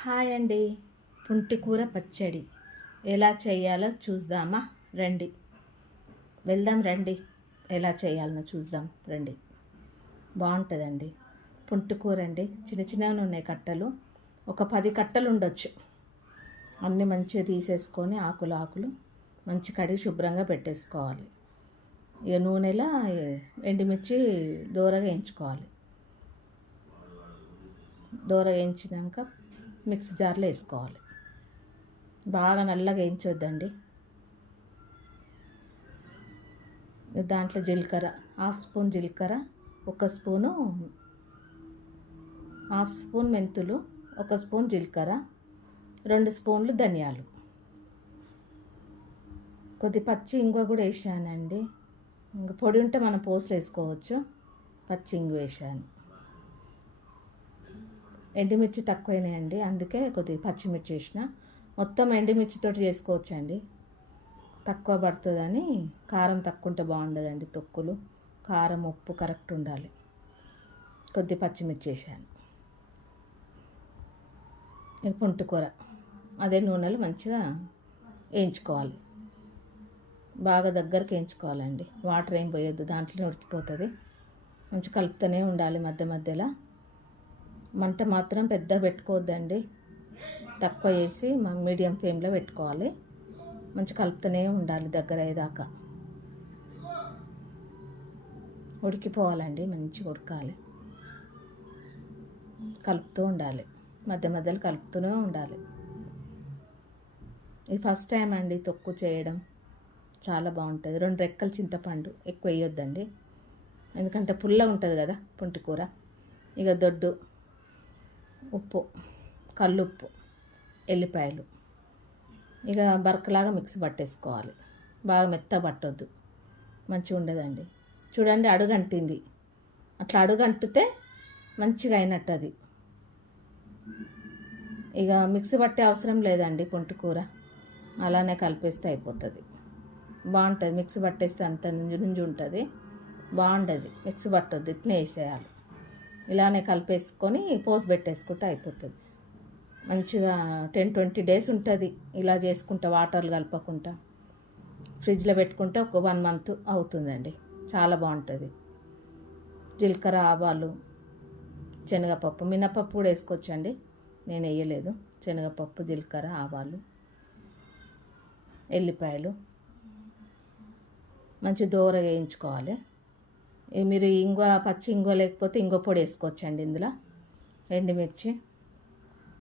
Hi అండి. పుంటికూర పచ్చడి. ఎలా చేయాలో చూద్దామా? రండి. వెళ్దాం రండి. ఎలా చేయాలనో చూద్దాం. రండి. బాగుంటుందండి. పుంటికూర అండి. చిన్న చిన్నవి ఉన్నాయి కట్టలు. ఒక పది కట్టలు ఉండొచ్చు. అన్నీ మంచిగా తీసేసుకొని ఆకులు ఆకులు మంచి కడిగి శుభ్రంగా పెట్టేసుకోవాలి. ఇక నూనెలా ఎండుమిర్చి దూరగా వేయించుకోవాలి. దూరగా వేయించినాక మిక్సీ జార్లో వేసుకోవాలి. బాగా నల్లగా వేయించొద్దండి. దాంట్లో జీలకర్ర హాఫ్ స్పూన్ జీలకర్ర ఒక స్పూను హాఫ్ స్పూన్ మెంతులు ఒక స్పూన్ జీలకర్ర రెండు స్పూన్లు ధనియాలు. కొద్ది పచ్చి ఇంగువ కూడా వేసానండి. ఇంకా పొడి ఉంటే మనం పోసులు వేసుకోవచ్చు. పచ్చి ఇంగు వేసాను. ఎండుమిర్చి తక్కువైనాయండి. అందుకే కొద్దిగా పచ్చిమిర్చి వేసిన. మొత్తం ఎండుమిర్చితో చేసుకోవచ్చు అండి తక్కువ పడుతుందని కారం తక్కువ ఉంటే బాగుండదండి తొక్కులు. కారం ఉప్పు కరెక్ట్ ఉండాలి. కొద్ది పచ్చిమిర్చి వేసాను. ఇక పుంటుకూర అదే నూనెలు మంచిగా వేయించుకోవాలి. బాగా దగ్గరికి వేయించుకోవాలండి. వాటర్ ఏం పోయొద్దు దాంట్లోనే ఉడికిపోతుంది. మంచి కలుపుతూనే ఉండాలి మధ్య మధ్యలో. మంట మాత్రం పెద్ద పెట్టుకోవద్దండి. తక్కువ వేసి మీడియం ఫ్లేమ్లో పెట్టుకోవాలి. మంచి కలుపుతూనే ఉండాలి దగ్గర అయ్యేదాకా. ఉడికిపోవాలండి మంచిగా ఉడకాలి. కలుపుతూ ఉండాలి. మధ్య మధ్యలో కలుపుతూనే ఉండాలి. ఇది ఫస్ట్ టైం అండి తొక్కు చేయడం. చాలా బాగుంటుంది. రెండు రెక్కల చింతపండు ఎక్కువ వేయొద్దండి. ఎందుకంటే పుల్ల ఉంటుంది కదా పుంటికూర ఇక దొడ్డు ఉప్పు కల్లుప్పు ఎల్లిపాయలు. ఇక బరకలాగా మిక్స్ పట్టేసుకోవాలి. బాగా మెత్త పట్టొద్దు. మంచిగా ఉండదండి. చూడండి అడుగంటింది. అట్లా అడుగంటితే మంచిగా అయినట్టు అది ఇక మిక్సీ పట్టే అవసరం లేదండి పుంటికూర అలానే కలిపేస్తే అయిపోతుంది. బాగుంటుంది. మిక్సీ పట్టేస్తే అంత నుంచి నుంజు ఉంటుంది. బాగుండదు. మిక్సీ పట్టొద్దు. ఇట్లే వేసేయాలి. ఇలానే కలిపేసుకొని పోసి పెట్టేసుకుంటే అయిపోతుంది. మంచిగా టెన్ ట్వంటీ డేస్ ఉంటుంది ఇలా చేసుకుంటా వాటర్లు కలపకుండా. ఫ్రిడ్జ్లో పెట్టుకుంటే ఒక వన్ మంత్ అవుతుందండి. చాలా బాగుంటుంది. జీలకర్ర ఆవాలు శనగపప్పు మినపప్పు కూడా వేసుకోవచ్చండి. నేను వేయలేదు. శనగపప్పు జీలకర్ర ఆవాలు ఎల్లిపాయలు. మంచి దోర వేయించుకోవాలి. మీరు ఇంగువ పచ్చి ఇంగువ లేకపోతే ఇంగువ పొడి వేసుకోవచ్చండి ఇందులో. ఎండుమిర్చి.